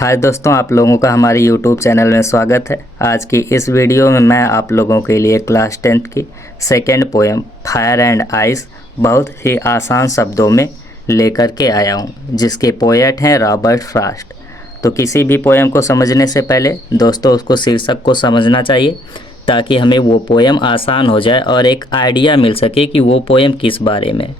हाय दोस्तों, आप लोगों का हमारे YouTube चैनल में स्वागत है। आज की इस वीडियो में मैं आप लोगों के लिए क्लास 10th की second poem fire and ice बहुत ही आसान शब्दों में लेकर के आया हूँ, जिसके पोएट हैं रॉबर्ट फ्रॉस्ट। तो किसी भी पोएम को समझने से पहले दोस्तों उसको शीर्षक को समझना चाहिए, ताकि हमें वो पोएम आसान हो जाए और एक आइडिया मिल सके कि वो पोएम किस बारे में।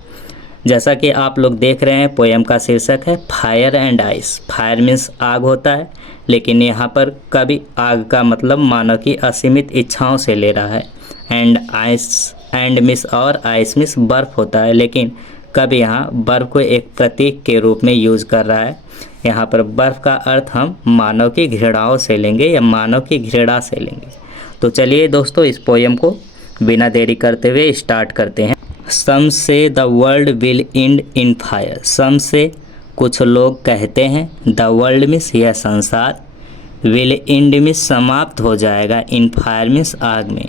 जैसा कि आप लोग देख रहे हैं, पोएम का शीर्षक है fire and ice. Fire means आग होता है, लेकिन यहाँ पर कभी आग का मतलब मानव की असीमित इच्छाओं से ले रहा है। एंड आइस एंड मिस और आइस मिस बर्फ़ होता है, लेकिन कभी यहाँ बर्फ़ को एक प्रतीक के रूप में यूज़ कर रहा है। यहाँ पर बर्फ़ का अर्थ हम मानव की घृणाओं से लेंगे या मानव की घृणा से लेंगे। तो चलिए दोस्तों, इस पोएम को बिना देरी करते हुए स्टार्ट करते हैं। Some say the world will end in fire. Some say कुछ लोग कहते हैं, द वर्ल्ड मीन्स यह संसार, विल एंड मीन्स समाप्त हो जाएगा, इन फायर मीन्स आग में।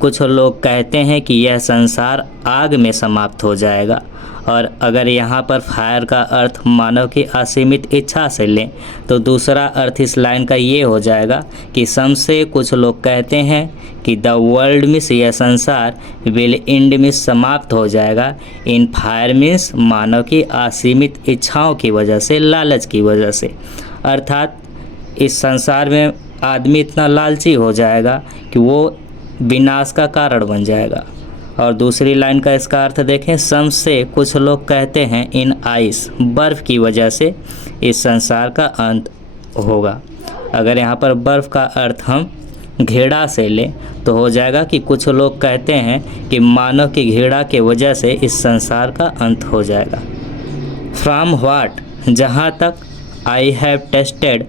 कुछ लोग कहते हैं कि यह संसार आग में समाप्त हो जाएगा। और अगर यहाँ पर फायर का अर्थ मानव की असीमित इच्छा से लें तो दूसरा अर्थ इस लाइन का ये हो जाएगा कि सम से कुछ लोग कहते हैं कि द वर्ल्ड मीन्स यह संसार, विल एंड मीन्स समाप्त हो जाएगा, इन फायर मीन्स मानव की असीमित इच्छाओं की वजह से, लालच की वजह से। अर्थात इस संसार में आदमी इतना लालची हो जाएगा कि वो विनाश का कारण बन जाएगा। और दूसरी लाइन का इसका अर्थ देखें, सम से कुछ लोग कहते हैं इन आइस, बर्फ़ की वजह से इस संसार का अंत होगा। अगर यहाँ पर बर्फ़ का अर्थ हम घृणा से लें तो हो जाएगा कि कुछ लोग कहते हैं कि मानव की घृणा के वजह से इस संसार का अंत हो जाएगा। फ्रॉम व्हाट, जहाँ तक, I have tested,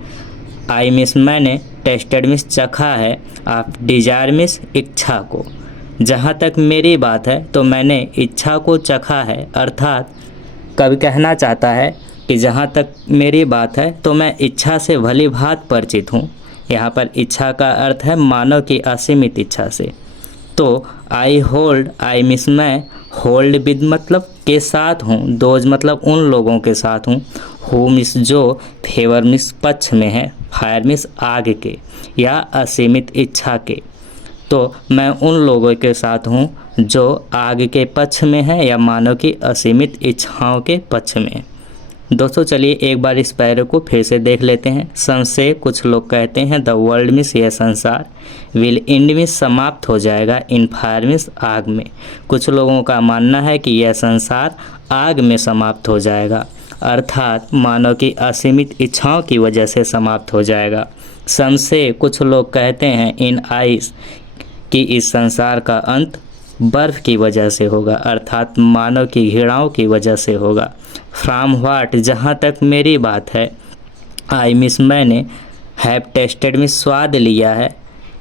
I miss मैंने, टेस्टेड मिस चखा है, आप डिजायर मिस इच्छा को। जहाँ तक मेरी बात है तो मैंने इच्छा को चखा है। अर्थात कवि कहना चाहता है कि जहाँ तक मेरी बात है तो मैं इच्छा से भली भांति परिचित हूँ। यहाँ पर इच्छा का अर्थ है मानव की असीमित इच्छा से। तो आई होल्ड, आई मिस मैं, होल्ड विद मतलब के साथ हूँ, दोज मतलब उन लोगों के साथ हूँ, हु मिस जो, फेवर मिस पक्ष में है, फायर मिस आग के या असीमित इच्छा के। तो मैं उन लोगों के साथ हूँ जो आग के पक्ष में है या मानव की असीमित इच्छाओं के पक्ष में। दोस्तों चलिए एक बार इस पैरे को फिर से देख लेते हैं। सम से कुछ लोग कहते हैं, द वर्ल्ड मीन्स यह संसार, विल एंड मीन्स समाप्त हो जाएगा, इन फायर मीन्स आग में। कुछ लोगों का मानना है कि यह संसार आग में समाप्त हो जाएगा, अर्थात मानव की असीमित इच्छाओं की वजह से समाप्त हो जाएगा। सम से कुछ लोग कहते हैं इन आइस कि इस संसार का अंत बर्फ़ की वजह से होगा, अर्थात मानव की घृणाओं की वजह से होगा। फ्रॉम व्हाट, जहाँ तक मेरी बात है, आई मिस मैंने, हैव टेस्टेड मिस स्वाद लिया है,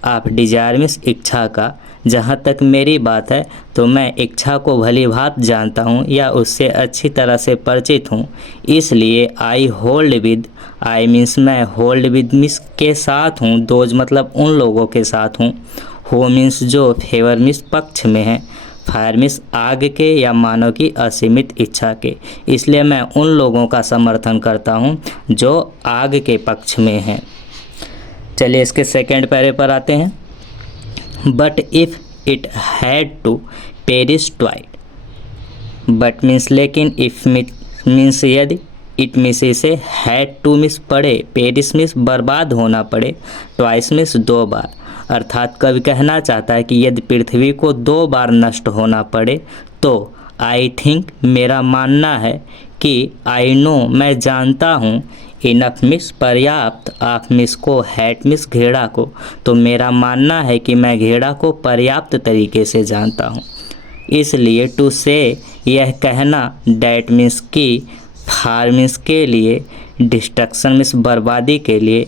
आप डिजायर मिस इच्छा का। जहाँ तक मेरी बात है तो मैं इच्छा को भली भांति जानता हूँ या उससे अच्छी तरह से परिचित हूँ, इसलिए I hold with, I means मैं, होल्ड विद मिस के साथ हूँ, दोज मतलब उन लोगों के साथ हूँ, हो मीन्स जो, फेवर मिस पक्ष में है, फायर मिस आग के या मानव की असीमित इच्छा के। इसलिए मैं उन लोगों का समर्थन करता हूँ जो आग के पक्ष में हैं। चलिए इसके सेकेंड पैरे पर आते हैं। But if it had to perish twice, but means लेकिन, इफ़ मीन्स यदि, इट मीन्स इसे, हैड टू मिस पड़े, पेरिश मिस बर्बाद होना पड़े, ट्वाइस मिस दो बार। अर्थात कवि कहना चाहता है कि यदि पृथ्वी को दो बार नष्ट होना पड़े तो आई थिंक, मेरा मानना है कि, आई नो मैं जानता हूँ, इनफ मिस पर्याप्त, आप मिस को, हैट मिस घृणा को, तो मेरा मानना है कि मैं घृणा को पर्याप्त तरीके से जानता हूँ। इसलिए टू से यह कहना, डैट मिस की, फायर मिस के लिए, डिस्ट्रक्शन मिस बर्बादी के लिए,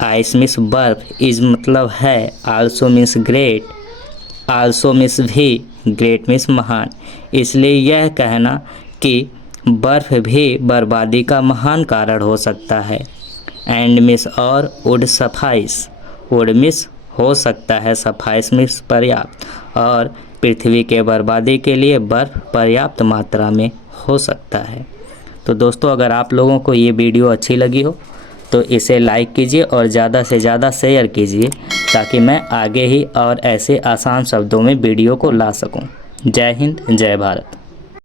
आइस मिस बर्फ, इज मतलब है, also miss great, also miss भी, ग्रेट मिस महान। इसलिए यह कहना कि बर्फ़ भी बर्बादी का महान कारण हो सकता है। एंड मिस और, वुड सफाइस, वुड मिस हो सकता है, सफाइस मिस पर्याप्त, और पृथ्वी के बर्बादी के लिए बर्फ़ पर्याप्त मात्रा में हो सकता है। तो दोस्तों अगर आप लोगों को ये वीडियो अच्छी लगी हो तो इसे लाइक कीजिए और ज़्यादा से ज़्यादा शेयर कीजिए ताकि मैं आगे ही और ऐसे आसान शब्दों में वीडियो को ला सकूं। जय हिंद, जय भारत।